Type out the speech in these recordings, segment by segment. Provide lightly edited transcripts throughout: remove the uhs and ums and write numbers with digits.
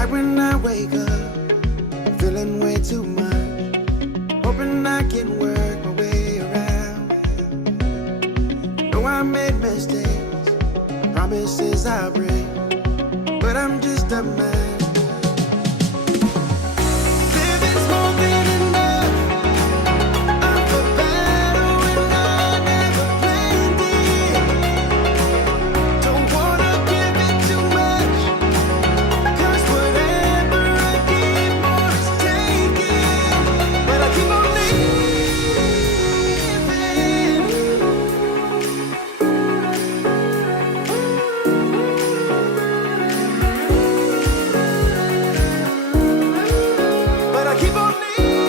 Right when I wake up, I'm feeling way too much, hoping I can work my way around. Know I made mistakes, promises I break, but I'm just a man. Living's more than enough. I'm for battle when I never planned it. Don't wanna give it too much, 'cause whatever I give, more is taken. But I keep on living. But I keep on living.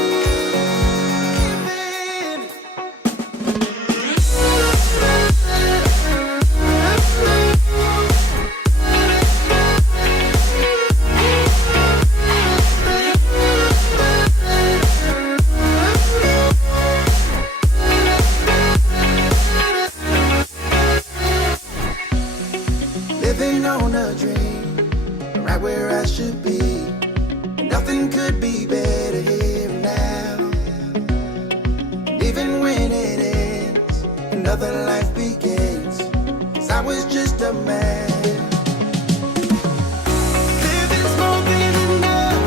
Living on a dream, right where I should be. Nothing could be better here and now. And even when it ends, another life begins. 'Cause I was just a man. Living's more than enough.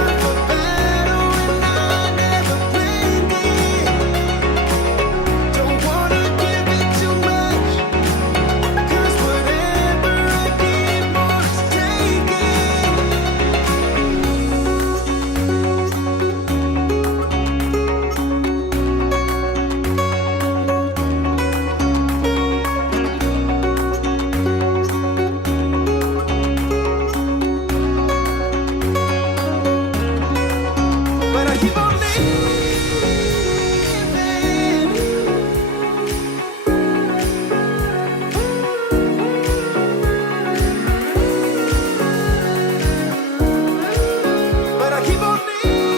I'm for battle when I never planned it. Don't wanna give it too much, 'cause whatever I give, more is taken. But I keep on living. But I keep on living.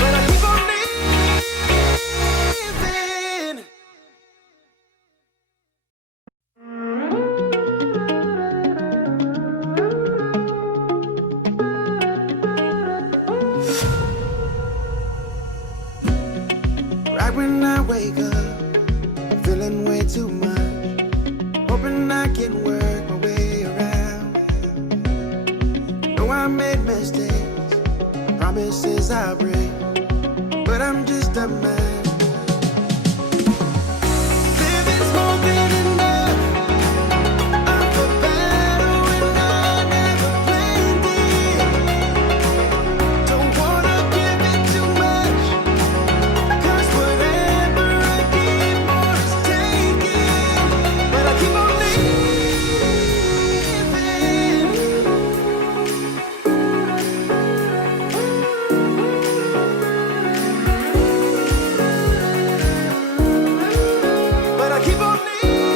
But I keep on living. Right when I wake up, I'm feeling way too much, hoping I can work my way around. Know I made mistakes, promises I break, but I'm just a man. Living's more than enough. I'm for battle when I never planned it. Don't wanna give it too much, 'cause whatever I give, more is taken. But I keep on living. But I keep on living.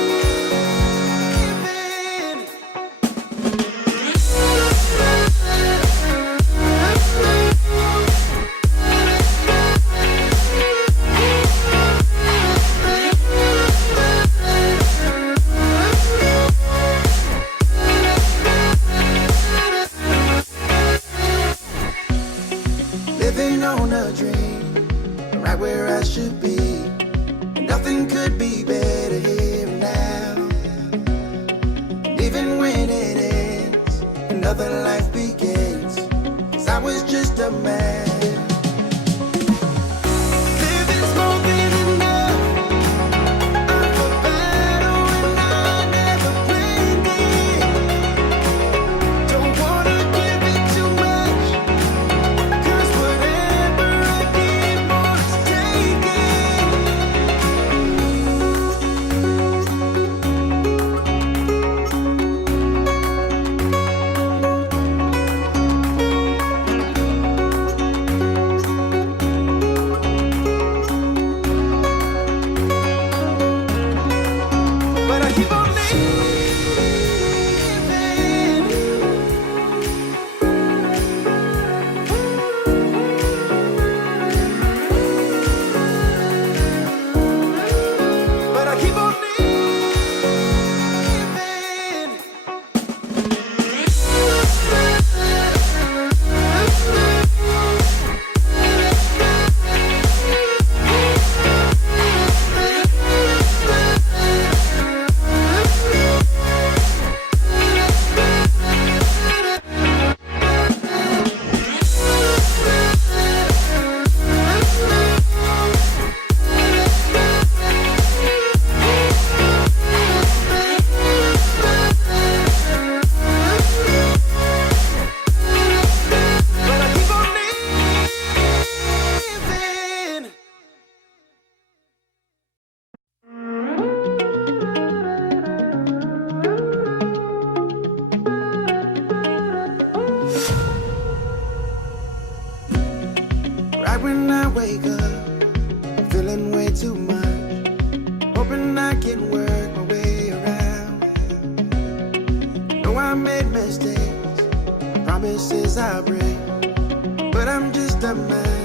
Living on a dream, right where I should be. Nothing could be better here and now. And even when it ends, another life begins. 'Cause I was just a man. Living's more than enough. I'm for battle when I never planned it. Don't wanna give it too much, 'cause whatever I give, more is taken. wake up feeling way too much, hoping I can work my way around. Know I made mistakes, promises I break, but I'm just a man